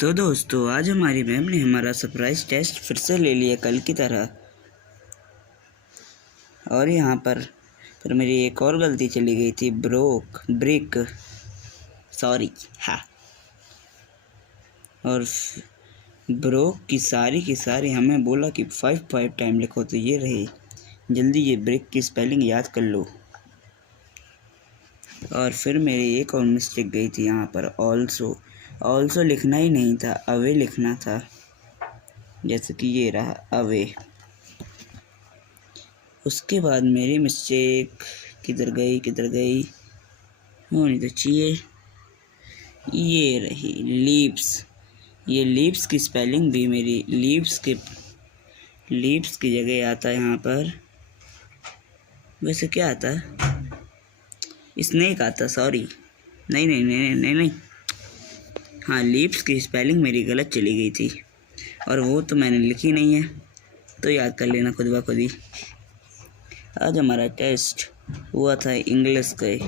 तो दोस्तों आज हमारी मैम ने हमारा सरप्राइज टेस्ट फिर से ले लिया कल की तरह। और यहाँ पर मेरी एक और गलती चली गई थी, ब्रिक सॉरी। हाँ, और ब्रोक की सारी हमें बोला कि 5 टाइम लिखो, तो ये रही। जल्दी ये ब्रिक की स्पेलिंग याद कर लो। और फिर मेरी एक और मिस्टेक गई थी यहाँ पर, ऑल्सो लिखना ही नहीं था, अवे लिखना था, जैसे कि ये रहा अवे। उसके बाद मेरी मिस्टेक किधर गई होनी तो चाहिए, ये रही लीव्स। ये लीव्स की स्पेलिंग भी मेरी लीव्स की जगह आता है यहाँ पर। वैसे क्या आता है, स्नेक आता, सॉरी नहीं। हाँ, लीव्स की स्पेलिंग मेरी गलत चली गई थी और वो तो मैंने लिखी नहीं है, तो याद कर लेना खुद ब खुद ही। आज हमारा टेस्ट हुआ था इंग्लिश के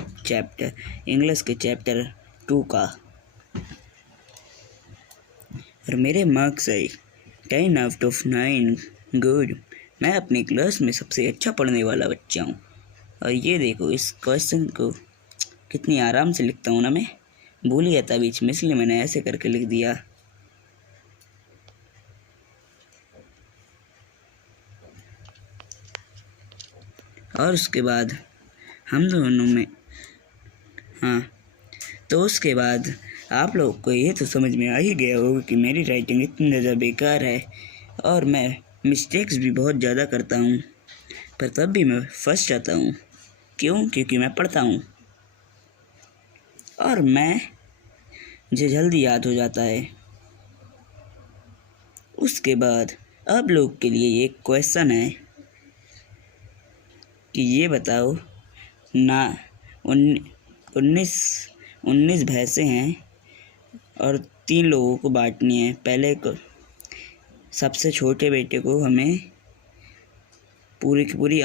चैप्टर 2 का, और मेरे मार्क्स आए 10/9। गुड, मैं अपनी क्लास में सबसे अच्छा पढ़ने वाला बच्चा हूँ। और ये देखो, इस क्वेश्चन को कितनी आराम से लिखता हूँ ना मैं, भूल गया था बीच में, इसलिए मैंने ऐसे करके लिख दिया। और उसके बाद हम दोनों में तो उसके बाद आप लोग को ये तो समझ में आ ही गया होगा कि मेरी राइटिंग इतनी ज़्यादा बेकार है और मैं मिस्टेक्स भी बहुत ज़्यादा करता हूँ, पर तब भी मैं फर्स्ट आता हूँ। क्यों? क्योंकि मैं पढ़ता हूँ और मुझे जल्दी याद हो जाता है। उसके बाद आप लोग के लिए एक क्वेश्चन है कि ये बताओ ना, 19 भैंसें हैं और 3 लोगों को बांटनी है। पहले को सबसे छोटे बेटे को हमें पूरी की पूरी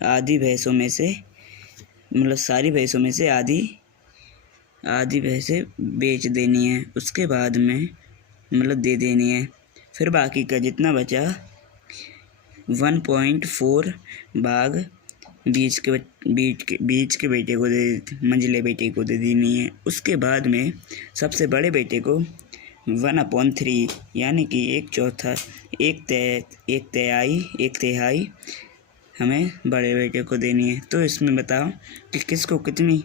आधी भैंसों में से, मतलब सारी भैंसों में से आधी भैंसें बेच देनी है, उसके बाद में मतलब दे देनी है। फिर बाकी का जितना बचा 1.4 भाग बीच के बेटे को मंझले बेटे को दे देनी है। उसके बाद में सबसे बड़े बेटे को 1/3 यानी कि 1/4 एक तिहाई हमें बड़े बेटे को देनी है। तो इसमें बताओ कि किसको कितनी